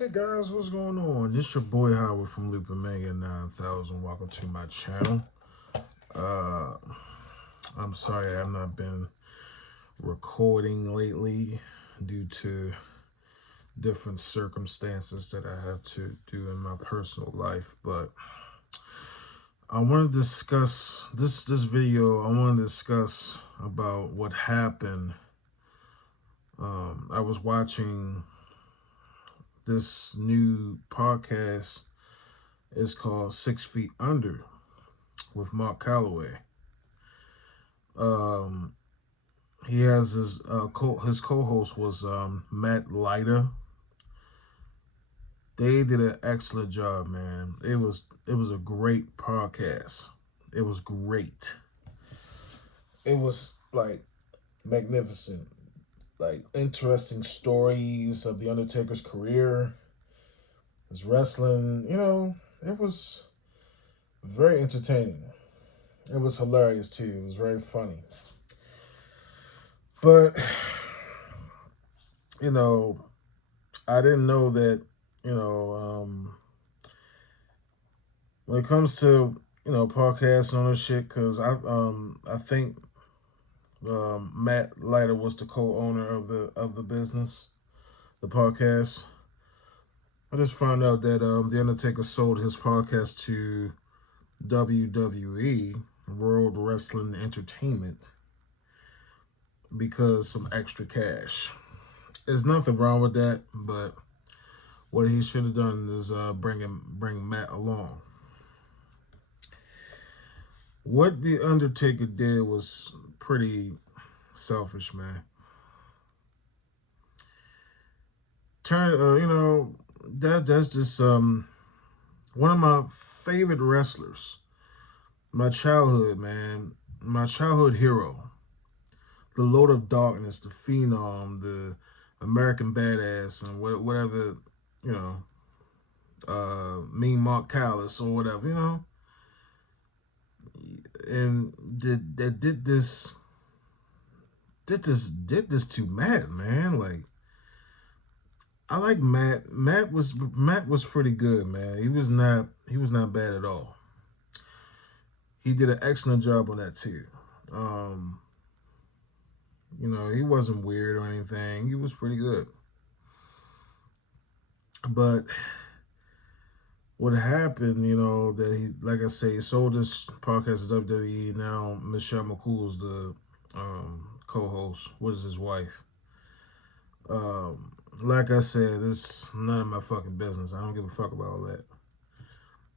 Hey guys, what's going on? This your boy Howard from Looping Mega 9000. Welcome to my channel. Uh, I'm sorry I have not been recording lately due to different circumstances that I have to do in my personal life. But I want to discuss this video. I want to discuss about what happened. I was watching this new podcast. It's called 6 Feet Under with Mark Calloway. Um, he has his co-host was Matt Lyda. They did an excellent job, man. It was a great podcast. It was great. It was like magnificent, like interesting stories of the Undertaker's career, his wrestling. It was very entertaining. It was hilarious too. It was very funny. But I didn't know that. When it comes to podcasts and all this shit, because I think Matt Lyda was the co-owner of the business, the podcast. I just found out that the Undertaker sold his podcast to WWE, World Wrestling Entertainment, because some extra cash. There's nothing wrong with that, but what he should have done is bring Matt along. What the Undertaker did was pretty selfish, man. That's just one of my favorite wrestlers. My childhood, man. My childhood hero. The Lord of Darkness, the Phenom, the American Badass, and whatever, Mean Mark Callis or whatever, and did this to Matt, man. Like, I like Matt. Matt was pretty good, man. He was not bad at all. He did an excellent job on that too. He wasn't weird or anything. He was pretty good. But what happened, that he, like I say, he sold this podcast to WWE. Now Michelle McCool's the co-host. What is his wife? Like I said, it's none of my fucking business. I don't give a fuck about all that.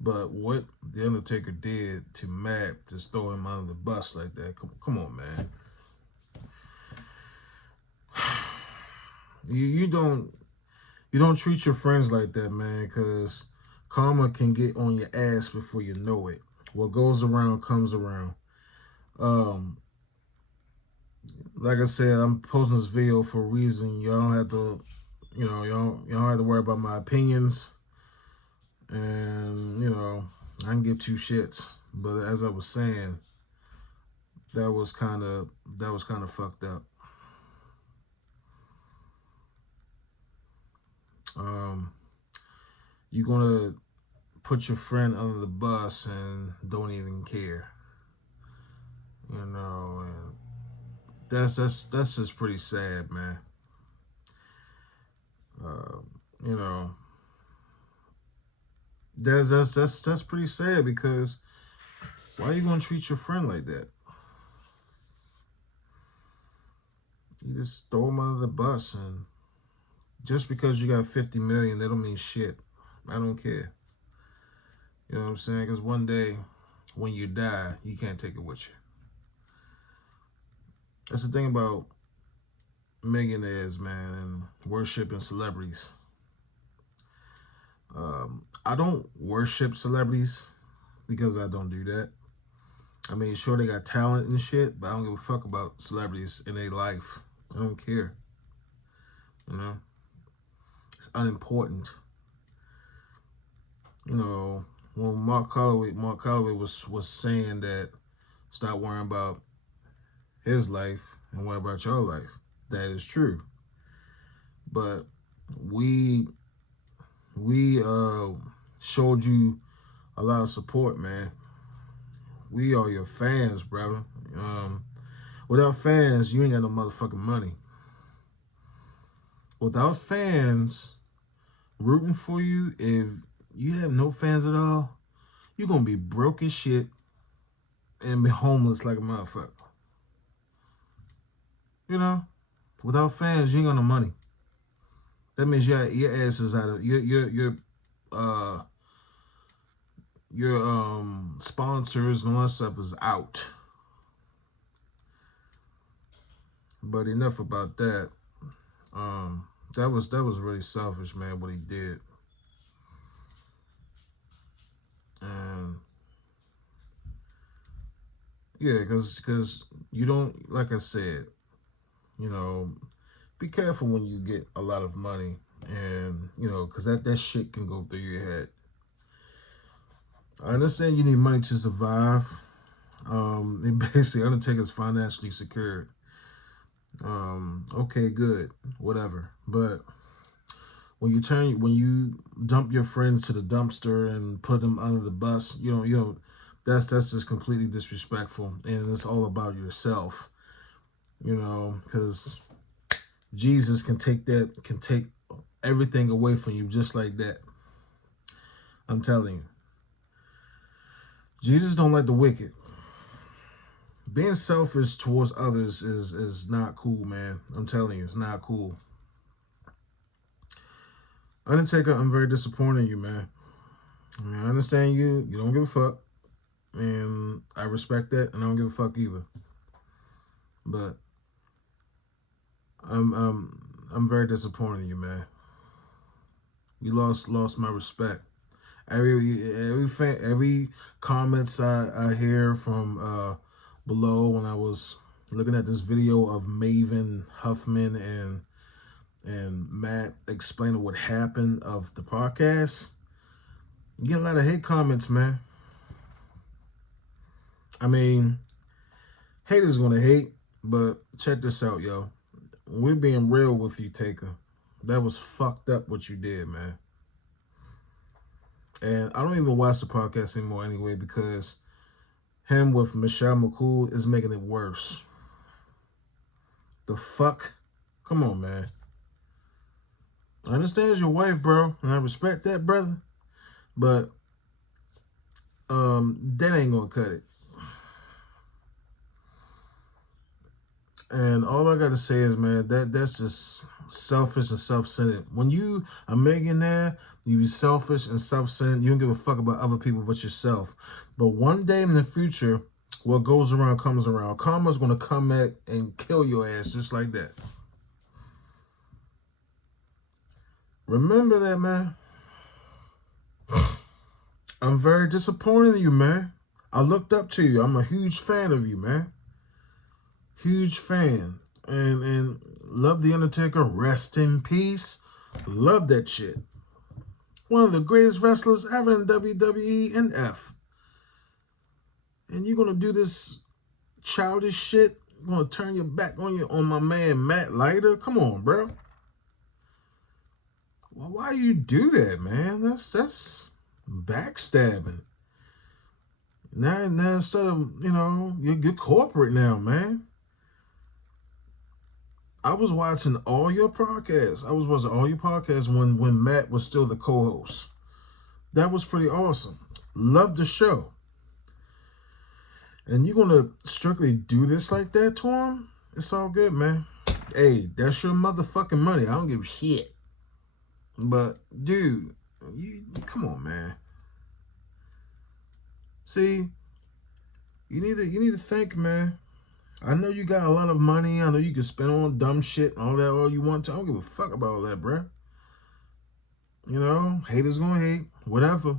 But what the Undertaker did to Matt, just throw him under the bus like that, come on, man. You don't treat your friends like that, man, because karma can get on your ass before you know it. What goes around comes around. Like I said, I'm posting this video for a reason. Y'all don't have to, y'all don't have to worry about my opinions. And, I can give two shits. But as I was saying, that was kind of fucked up. You're gonna put your friend under the bus and don't even care. And that's just pretty sad, man. That's pretty sad, because why are you gonna treat your friend like that? You just throw him under the bus, and just because you got 50 million, that don't mean shit. I don't care. You know what I'm saying? Because one day, when you die, you can't take it with you. That's the thing about millionaires, man, and worshiping celebrities. I don't worship celebrities, because I don't do that. I mean, sure, they got talent and shit, but I don't give a fuck about celebrities in their life. I don't care. It's unimportant. When Mark Calloway was saying that stop worrying about his life and worry about your life, that is true. But we We showed you a lot of support, man. We are your fans, brother. Without fans, you ain't got no motherfucking money. Without fans rooting for you, if you have no fans at all, you're gonna be broke as shit and be homeless like a motherfucker. You know? Without fans, you ain't got no money. That means your ass is out of your sponsors and all that stuff is out. But enough about that. That was really selfish, man, what he did. And yeah, because you don't, like I said, you know, be careful when you get a lot of money, and you know, because that shit can go through your head. I understand you need money to survive. And basically, Undertaker's financially secured. Okay, good, whatever. But when you dump your friends to the dumpster and put them under the bus, you know, that's just completely disrespectful, and it's all about yourself. You know, because Jesus can take everything away from you just like that. I'm telling you. Jesus don't like the wicked. Being selfish towards others is not cool, man. I'm telling you, it's not cool. Undertaker, I'm very disappointed in you, man. I mean, I understand you don't give a fuck. And I respect that, and I don't give a fuck either. But I'm very disappointed in you, man. You lost my respect. Every comments I hear from below when I was looking at this video of Maven Huffman and Matt explaining what happened of the podcast, you get a lot of hate comments, man. I mean, haters gonna hate, but check this out, yo. We're being real with you, Taker. That was fucked up what you did, man. And I don't even watch the podcast anymore anyway, because him with Michelle McCool is making it worse. The fuck? Come on, man. I understand it's your wife, bro, and I respect that, brother. But that ain't gonna cut it. And all I gotta say is, man, that's just selfish and self-centered. When you a millionaire, you be selfish and self-centered. You don't give a fuck about other people but yourself. But one day in the future, what goes around comes around. Karma's gonna come back and kill your ass just like that. Remember that, man. I'm very disappointed in you, man. I looked up to you. I'm a huge fan of you, man. Huge fan. And love the Undertaker. Rest in peace. Love that shit. One of the greatest wrestlers ever in WWE and F. And you're gonna do this childish shit? You're gonna turn your back on my man Matt Lyda? Come on, bro. Well, why do you do that, man? That's backstabbing. Now instead of, you're corporate now, man. I was watching all your podcasts. When Matt was still the co-host. That was pretty awesome. Loved the show. And you're gonna strictly do this like that to him? It's all good, man. Hey, that's your motherfucking money. I don't give a shit. But dude, you come on, man. See, you need to think, man. I know you got a lot of money. I know you can spend on dumb shit and all that all you want to. I don't give a fuck about all that, bro. You know, haters gonna hate. Whatever.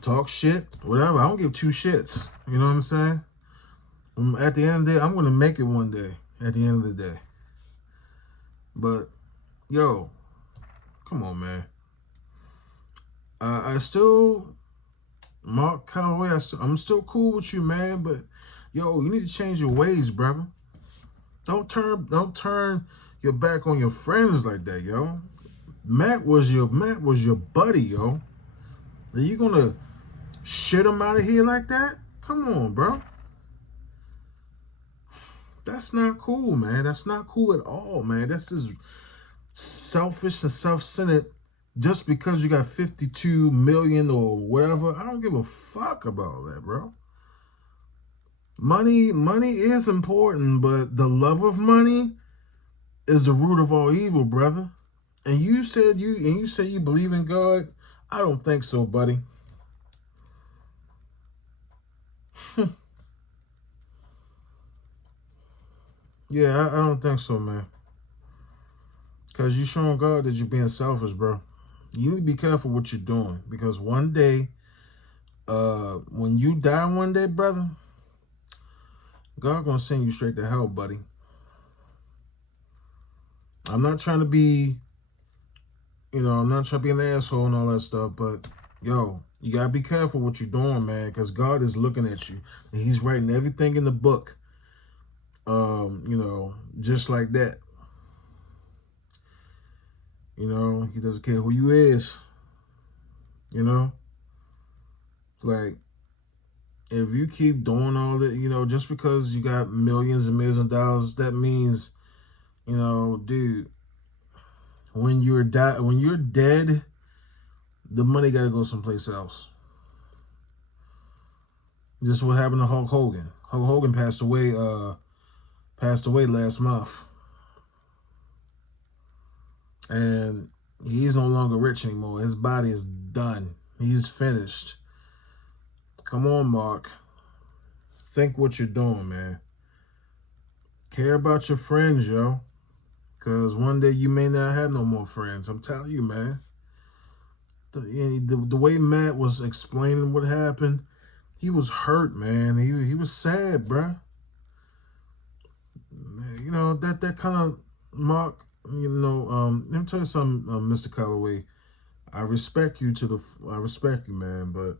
Talk shit. Whatever. I don't give two shits. You know what I'm saying? At the end of the day, I'm gonna make it one day. At the end of the day. But, yo, come on, man. I still, Mark Calloway, I'm still cool with you, man. But, yo, you need to change your ways, brother. Don't turn your back on your friends like that, yo. Matt was your buddy, yo. Are you gonna shit him out of here like that? Come on, bro. That's not cool, man. That's not cool at all, man. That's just selfish and self-centered. Just because you got 52 million or whatever, I don't give a fuck about that, bro. Money is important, but the love of money is the root of all evil, brother. And you said you believe in God. I don't think so, buddy. Yeah, I don't think so, man. Because you're showing God that you're being selfish, bro. You need to be careful what you're doing. Because one day, when you die one day, brother, God gonna send you straight to hell, buddy. I'm not trying to be, I'm not trying to be an asshole and all that stuff, but yo, you gotta be careful what you're doing, man, because God is looking at you and He's writing everything in the book. Just like that. He doesn't care who you is. Like, if you keep doing all that, just because you got millions and millions of dollars, that means, dude, when you're dead, the money got to go someplace else. This is what happened to Hulk Hogan. Hulk Hogan passed away last month. And he's no longer rich anymore. His body is done. He's finished. Come on, Mark. Think what you're doing, man. Care about your friends, yo. Because one day you may not have no more friends. I'm telling you, man. The way Matt was explaining what happened, he was hurt, man. He was sad, bruh. That kind of, Mark, let me tell you something, Mr. Calloway. I respect you, man, but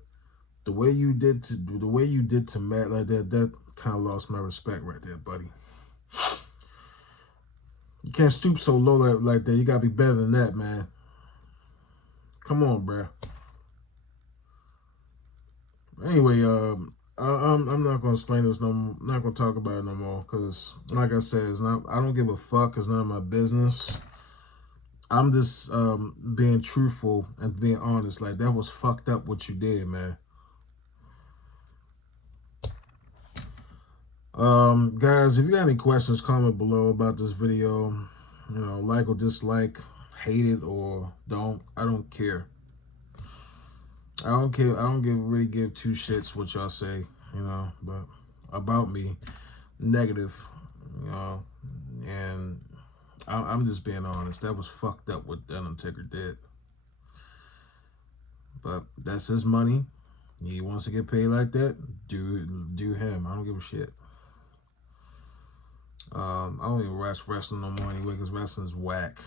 the way you did to Matt like that kind of lost my respect right there, buddy. You can't stoop so low like that. You gotta be better than that, man. Come on, bruh. Anyway, I'm not gonna explain this no more. I'm not gonna talk about it no more because, like I said, I don't give a fuck. It's none of my business. I'm just being truthful and being honest. Like, that was fucked up what you did, man. Guys, if you got any questions, comment below about this video. Like or dislike, hate it or don't. I don't care. I don't care. I don't really give two shits what y'all say, but about me, negative, and I'm just being honest. That was fucked up what Undertaker did. But that's his money. He wants to get paid like that. Do him. I don't give a shit. I don't even watch wrestling no more anyway because wrestling's whack.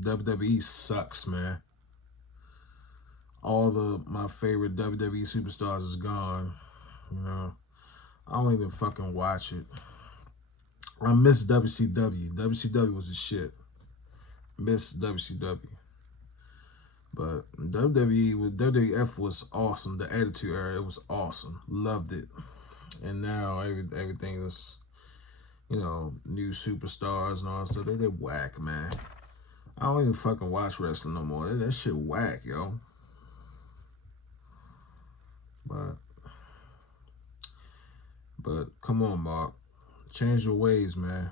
WWE sucks, man. All my favorite WWE superstars is gone. I don't even fucking watch it. I miss WCW. WCW was the shit. Miss WCW. But WWF was awesome. The Attitude Era, it was awesome. Loved it. And now everything is, new superstars and all that stuff. They're whack, man. I don't even fucking watch wrestling no more. That shit whack, yo. But come on, Mark. Change your ways, man.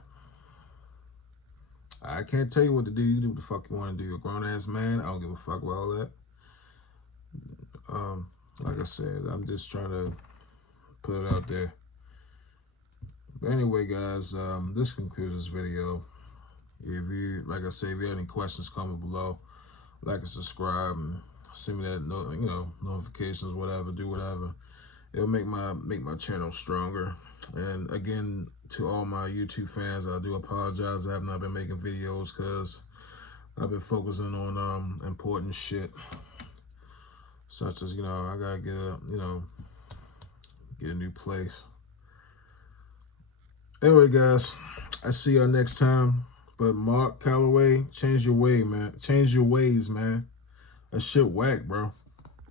I can't tell you what to do. You do what the fuck you want to do. You're a grown-ass man. I don't give a fuck about all that. Like I said, I'm just trying to put it out there. But anyway, guys, this concludes this video. Like I said, if you have any questions, comment below. Like and subscribe and send me that, notifications, whatever. Do whatever. It'll make my channel stronger. And again, to all my YouTube fans, I do apologize. I have not been making videos because I've been focusing on important shit, such as I gotta get a new place. Anyway, guys, I see y'all next time. But Mark Calloway, change your way, man. Change your ways, man. That shit whack, bro.